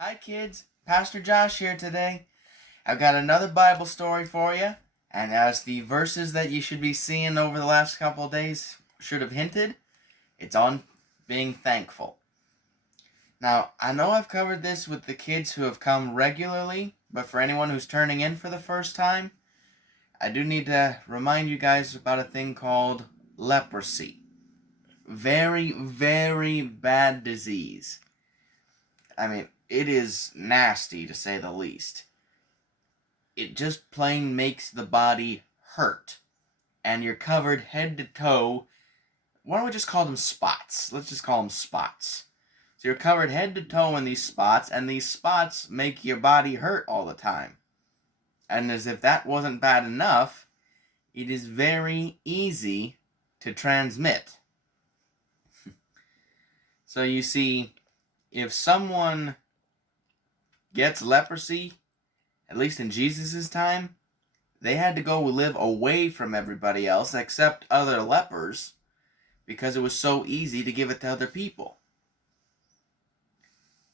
Hi kids, Pastor Josh here today. I've got another Bible story for you, and as the verses that you should be seeing over the last couple of days should have hinted, it's on being thankful. Now, I know I've covered this with the kids who have come regularly, but for anyone who's turning in for the first time, I do need to remind you guys about a thing called leprosy. Very, very bad disease. I mean, it is nasty to say the least. It just plain makes the body hurt. And you're covered head to toe. Why don't we just call them spots? Let's just call them spots. So you're covered head to toe in these spots, and these spots make your body hurt all the time. And as if that wasn't bad enough, it is very easy to transmit. So you see, if someone gets leprosy, at least in Jesus' time, they had to go live away from everybody else except other lepers because it was so easy to give it to other people.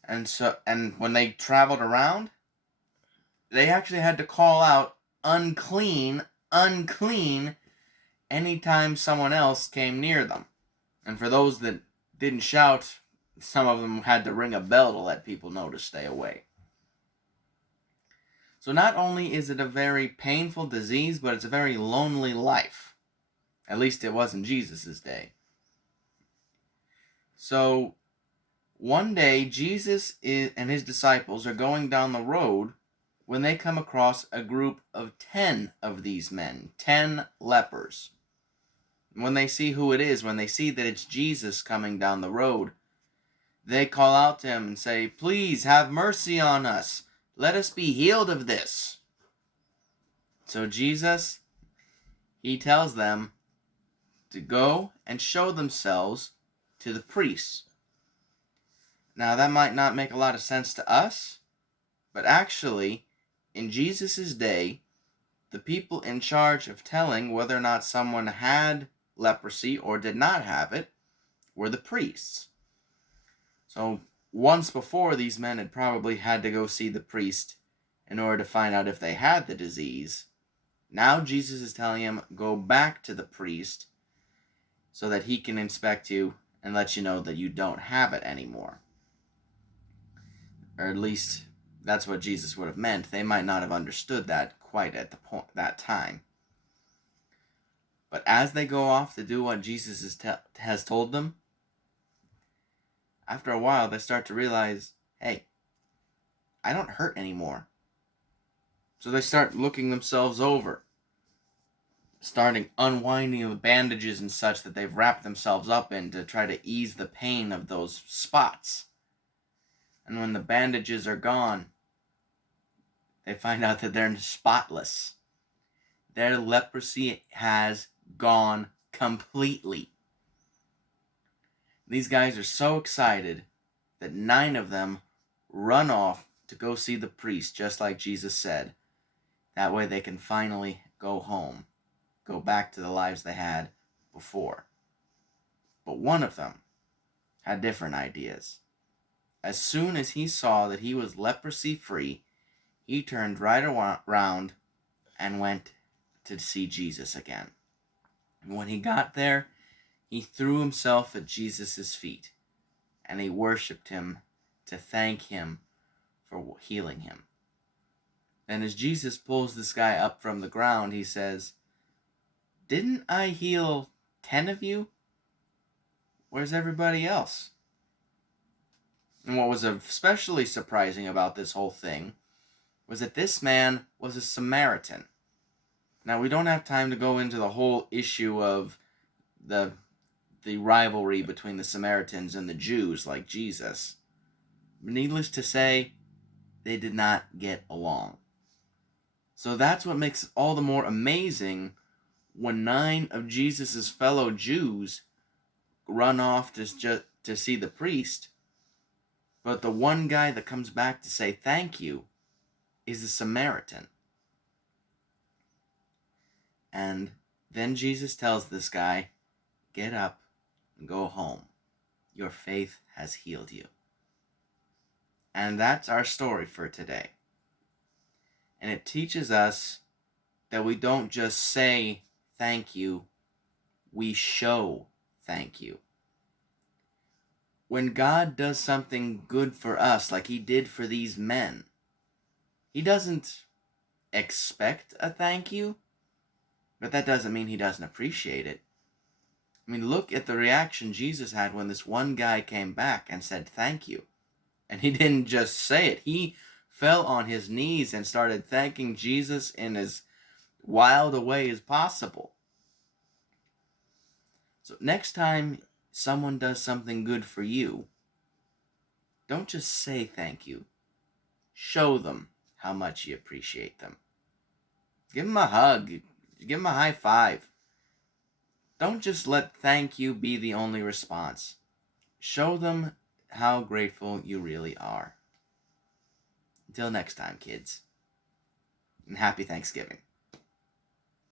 And when they traveled around, they actually had to call out unclean, unclean anytime someone else came near them. And for those that didn't shout, some of them had to ring a bell to let people know to stay away. So not only is it a very painful disease, but it's a very lonely life. At least it was in Jesus' day. So one day, Jesus and his disciples are going down the road when they come across a group of 10 of these men, 10 lepers. When they see who it is, when they see that it's Jesus coming down the road, they call out to him and say, "Please have mercy on us. Let us be healed of this." So Jesus, he tells them to go and show themselves to the priests. Now, that might not make a lot of sense to us, but actually, in Jesus' day, the people in charge of telling whether or not someone had leprosy or did not have it were the priests. So once before, these men had probably had to go see the priest in order to find out if they had the disease. Now Jesus is telling him, go back to the priest so that he can inspect you and let you know that you don't have it anymore. Or at least that's what Jesus would have meant. They might not have understood that quite at that time. But as they go off to do what Jesus has told them, after a while they start to realize, hey, I don't hurt anymore. So they start looking themselves over, starting unwinding the bandages and such that they've wrapped themselves up in to try to ease the pain of those spots. And when the bandages are gone, they find out that they're spotless. Their leprosy has gone completely. These guys are so excited that 9 of them run off to go see the priest, just like Jesus said. That way they can finally go home, go back to the lives they had before. But one of them had different ideas. As soon as he saw that he was leprosy free, he turned right around and went to see Jesus again. And when he got there, he threw himself at Jesus' feet, and he worshipped him to thank him for healing him. And as Jesus pulls this guy up from the ground, he says, "Didn't I heal 10 of you? Where's everybody else?" And what was especially surprising about this whole thing was that this man was a Samaritan. Now, we don't have time to go into the whole issue of the rivalry between the Samaritans and the Jews like Jesus. But needless to say, they did not get along. So that's what makes it all the more amazing when 9 of Jesus' fellow Jews run off to see the priest, but the one guy that comes back to say thank you is a Samaritan. And then Jesus tells this guy, "Get up and go home. Your faith has healed you." And that's our story for today. And it teaches us that we don't just say thank you, we show thank you. When God does something good for us, like he did for these men, he doesn't expect a thank you, but that doesn't mean he doesn't appreciate it. I mean, look at the reaction Jesus had when this one guy came back and said thank you. And he didn't just say it, he fell on his knees and started thanking Jesus in as wild a way as possible. So next time someone does something good for you, don't just say thank you. Show them how much you appreciate them. Give them a hug. Give them a high five. Don't just let thank you be the only response. Show them how grateful you really are. Until next time, kids. And happy Thanksgiving.